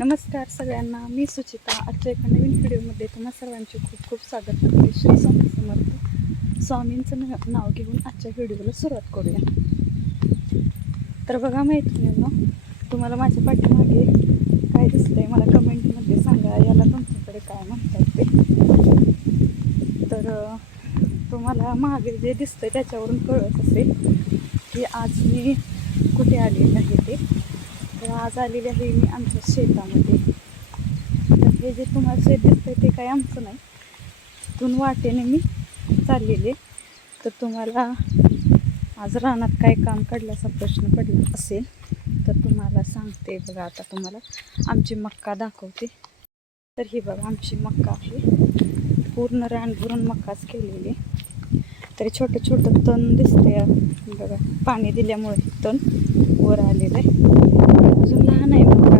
नमस्कार सगळ्यांना मी सुचिता. आजच्या एका नवीन व्हिडिओमध्ये तुम्हा सर्वांचे खूप खूप स्वागत करते. श्री स्वामी समर्थ स्वामींचं न नाव घेऊन आजच्या व्हिडिओला सुरुवात करूया. तर बघा मैत्रिणींनो तुम्हाला माझ्या पाठीमागे काय दिसतंय मला कमेंटमध्ये सांगा. याला तुमच्याकडे काय म्हणतात ते? तर तुम्हाला मागे जे दिसतंय त्याच्यावरून कळत असेल की आज मी कुठे आलेलं आहे ते. तर आज आलेले आहे मी आमच्या शेतामध्ये. तर हे जे तुम्हाला शेत दिसतंय ते काही आमचं नाही. तिथून वाटेने मी चाललेले. तर तुम्हाला आज रानात काय काम काढल्याचा प्रश्न पडला असेल तर तुम्हाला सांगते बघा आता तुम्हाला. आमची मक्का दाखवते. तर ही बघा आमची मक्का आहे. पूर्ण रान भरून मक्काच केलेली. तरी छोटं छोटं तण दिसतंय. बघा पाणी दिल्यामुळे हे तण वर आलेलं आहे अजून लहान आहे मक्का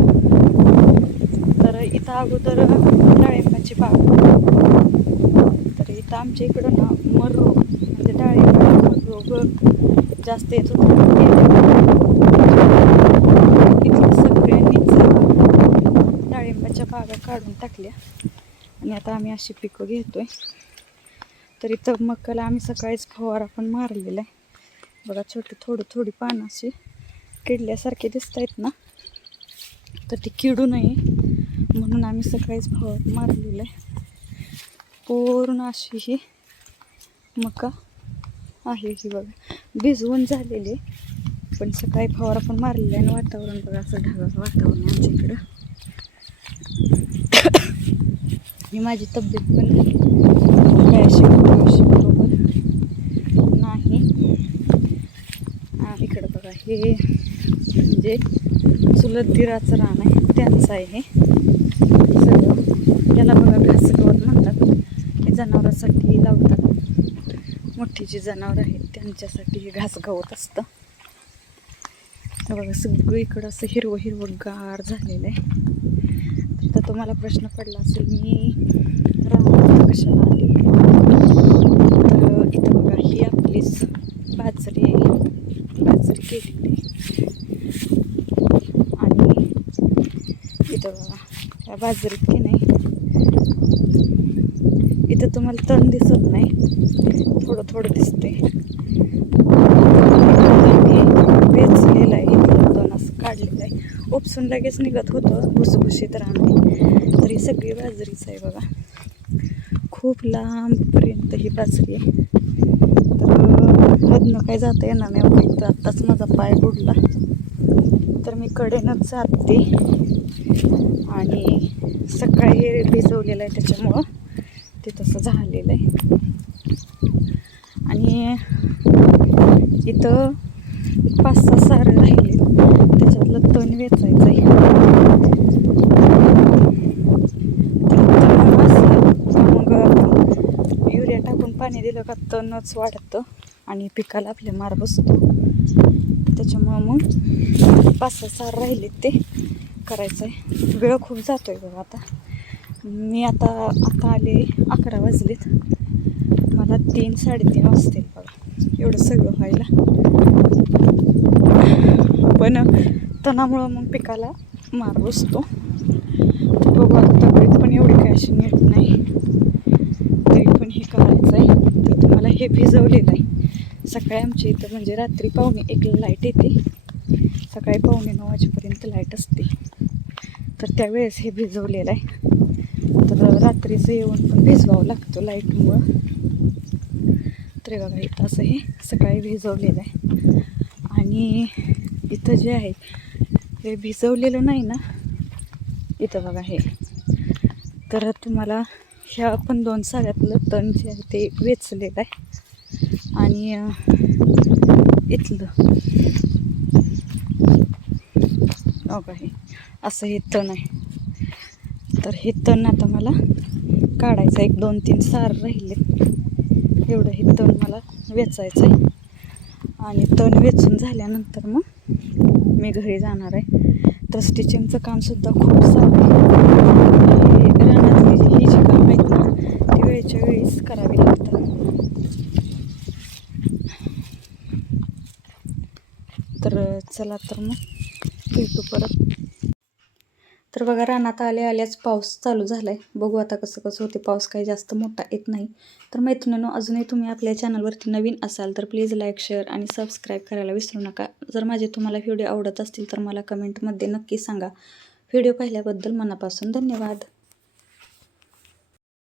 तर इथं अगोदर डाळिंबाची तर इथं आमच्या इकडं ना मर रोग म्हणजे डाळी रोग जास्त येत होतं. इथं सगळ्यांनीच डाळिंबाच्या बागा काढून टाकल्या. आणि आता आम्ही अशी पिकं घेतोय. तर इथं मक्काला आम्ही सकाळीच फवारा पण मारलेला आहे. बघा छोटी थोडी थोडी पानं अशी किडल्यासारखे दिसत आहेत ना. तर ती किडू नये. म्हणून आम्ही सकाळीच फवार मारलेलं. आहे पूर्ण अशी ही मका आहे ही बघा. भिजवून झालेली. पण सकाळी फवारा पण मारलेला आहे. आणि वातावरण बघा असं ढगाचं वातावरण आहे आमच्या इकडं. आणि माझी तब्येत पण काय अशी बरोबर नाही. इकडं बघा हे जे चुलत दिराचं रान आहे त्यांचं आहे हे. सगळं. याला बघा घास गवत म्हणतात. हे जनावरांसाठी लावतात. मोठी जी जनावरं आहेत. त्यांच्यासाठी हे घास गवत असतं. तर बघा सगळीकडं असं हिरवं हिरवं गार झालेलं आहे. तर तुम्हाला प्रश्न पडला असेल मी रामाला कशाला आली? तर इथं बघा ही आपलीच बाजरी आहे. बाजरी केलेली आहे. आणि इथं बघा या बाजरीत की नाही. इथं तुम्हाला तण दिसत नाही. थोडं थोडं दिसते वेचलेलं आहे इथलं तण असं काढलेलं आहे. उपसून लगेच निघत होतं. भुसभुशीत राहणे तर ही सगळी बाजरीच आहे बघा. खूप लांबपर्यंत ही बाजरी आहे. तर मधनं काय जाता येणार नाही इथं आत्ताच माझा पाय बुडला. तर मी कडेनंच जाते. आणि सकाळी हे भिजवलेलं आहे त्याच्यामुळं ते तसं झालेलं आहे. आणि इथं पाच सहा सारं राहिले. त्याच्यातलं तण वेचायचं आहे. मग युरिया टाकून पाणी दिलं का तणच वाढतं आणि पिकाला आपले मार बसतो. त्याच्यामुळं मग पाच सहा सार राहिले ते करायचं आहे वेळ खूप जातोय बघा आता. मी आता आता आले अकरा वाजलेत. मला तीन साडेतीन वाजतील बघा. एवढं सगळं व्हायला. पण तणामुळं मग पिकाला मार बसतो. बघू आता तब्येत पण एवढी काय अशी नीट नाही. तरी पण हे करायचं आहे तर तुम्हाला हे भिजवलेलं आहे. सकाळी आमच्या इथं म्हणजे रात्री पाहुणे एक लाइट येते. सकाळी पाहुणे नऊ वाजेपर्यंत लाइट असते. तर त्यावेळेस हे भिजवलेलं आहे. तर रात्रीचं येऊन पण भिजवावं लागतं लाईटमुळं तर बघा इथं असं हे सकाळी भिजवलेलं आहे. आणि इथं जे आहे हे भिजवलेलं नाही ना इथं बघा हे. तर तुम्हाला ह्या पण दोन साड्यातलं तण जे आहे ते वेचलेलं आहे. आणि इथलं. बघा हे असं हे तण आहे. तर हे तण आता मला काढायचं एक दोन तीन सार राहिले. एवढं हे तण मला वेचायचं आहे. आणि तण वेचून झाल्यानंतर मग मी घरी जाणार आहे. तर स्टिचिंगचं कामसुद्धा खूप सारं आहे. हे रानातली जी ही जी कामं आहेत ना ती वेळच्या वेळीच करावी लागतात. तर चला तर मग. भेटू परत. तर बघा रानात आले आल्याच पाऊस चालू झाला आहे बघू आता कसं कसं होते. पाऊस काही जास्त मोठा येत नाही. तर मैत्रिणींनो अजूनही तुम्ही आपल्या चॅनलवरती नवीन असाल तर प्लीज लाईक शेअर आणि सबस्क्राईब करायला विसरू नका. जर माझे तुम्हाला व्हिडिओ आवडत असतील तर मला कमेंटमध्ये नक्की सांगा. व्हिडिओ पाहिल्याबद्दल मनापासून धन्यवाद.